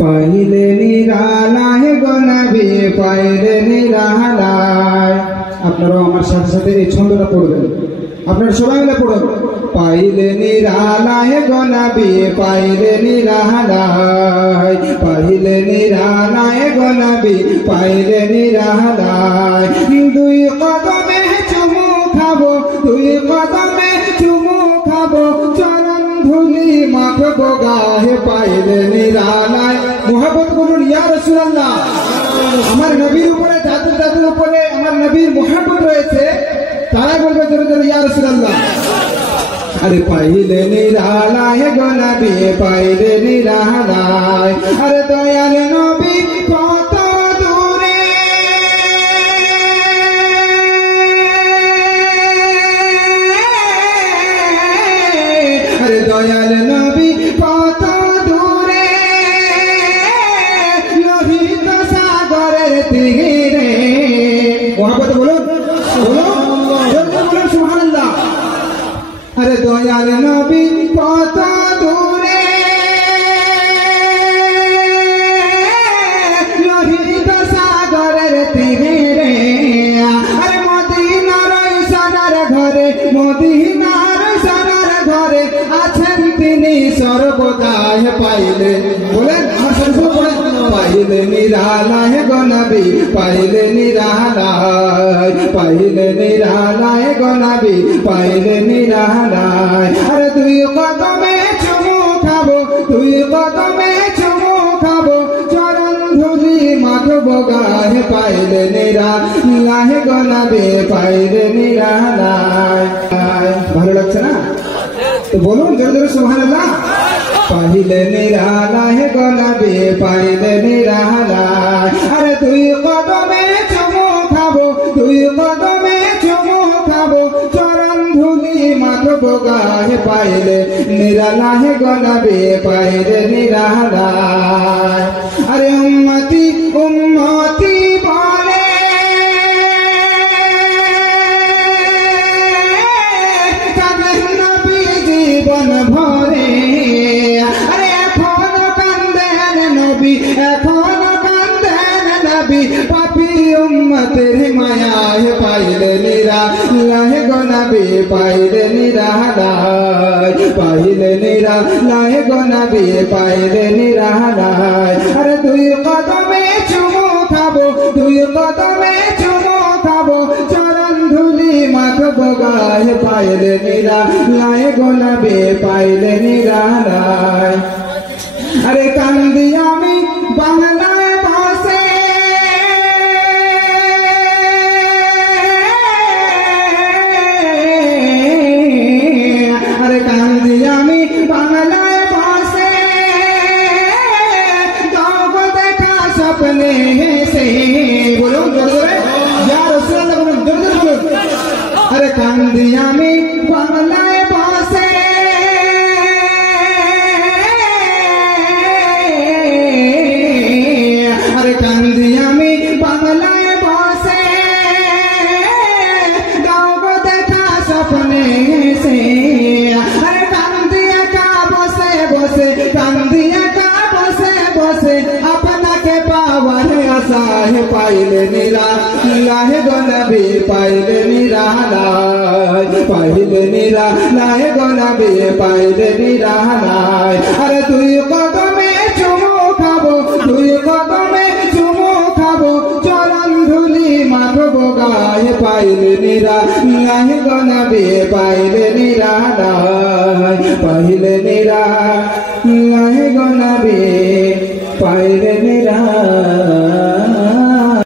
পাইলে নিরালায় গো নবী পাইলে নিরালায়। আপনারাও আমার সাথে সাথে এই ছন্দটা পড়বেন, আপনারা সবাই মিলে পড়ুন। পাইলে নিরালায় গো নবী পাইলে নিরালায়, পাইলে নিরালায় গো নবী পাইলে নিরালায়। দুই কদমে চুমু খাবো, দুই কদমে চুমু খাবো, চরণ ধুলি মাখবো গায়ে পাইলে নিরালায়। মুহাব্বত করুন ইয়া রাসূলুল্লাহ। আমার নবীর উপরে যাদের যাদের উপরে আমার নবীর মুহাব্বত রয়েছে তারা বলবে জোরে জোরে ইয়া রাসূলুল্লাহ। अरे पाइले निरालाय गो नबी पाइले निरालाय। अरे दयाल नबी कत दूरे, अरे दयाल नबी कत दूरे, लोहित सागरेर तीरे। मोहब्बत बोलুন बोलুন सुबहानाल्लाह। अरे दयाल नबी कत दूरे, लोहित सागरेर तीरे। अरे मदिनार सोनार घरे, मदिनार सोनार घरे आছেন তিনি সর্বদাই। পাইলে বলেন আমার সাথে বলেন, পাইলে নিরালায় গো নবী পাইলে নিরালায়, পাইলে নিরালায় গো নবী পাইলে নিরালায়। আরে দুই কদমে চুমু খাবো, দুই কদমে চুমু খাবো, চরণ ধুলি মাখবো গায়ে পাইলে নিরালায় গো নবী পাইলে নিরালায়। ভালো লাগছে না? তো বলুন জোরে জোরে সুবহানাল্লাহ। পাইলে নিরালায় গো নবী পাইলে নিরালায়। আরে দুই কদমে চুমু খাবো, দুই কদমে চুমু খাবো, চরণ ধুলি মাখবো গায়ে পাইলে নিরালায় গো নবী পাইলে নিরালায়। আরে উম্মতি উম্মতি বলে কাঁদেন নবী জীবন ভরে। আরে এখনো কান্দেন নবী, এখনো কান্দেন নবী, পাপী উম্মতের মায়ায় পাইলে নিরালায় গো নবী পাইলে নিরালায়, পাইলে নিরালায় গো নবী পাইলে নিরালায়। আরে দুই কদমে চুমু খাবো, দুই কদমে চুমু খাবো, চরণ ধুলি মাখবো গায়ে পাইলে নিরালায় গো নবী পাইলে নিরালায়। আরে কান্দি আমি বাংলায় বসে, আরে কান্দি আমি বাংলায় বসে, দাও গো দেখা স্বপ্নে হেসে। বলুন জোরে জোরে ইয়া রাসূলুল্লাহ, বলুন জোরে জোরে বলুন। আরে কান্দি আমি বাংলায় বসে, আরে কান্দি আমি বাংলায় বসে, দাও গো দেখা স্বপ্নে হেসে। আরে কান্দি একা বসে বসে, কান্দি একা বসে বসে, আপনাকে পাওয়ার আশায় পাইলে নিরালায় গো নবী পাইলে নিরালায়, পাইলে নিরালায় গো নবী পাইলে নিরালায়। আরে দুই কদমে চুমু খাবো, দুই কদমে চুমু খাবো, চরণ ধুলি মাখবো গায়ে পাইলে নিরালায় গো নবী পাইলে নিরালায়, পাইলে নিরালায় গো নবী পাইলে নিরালায়।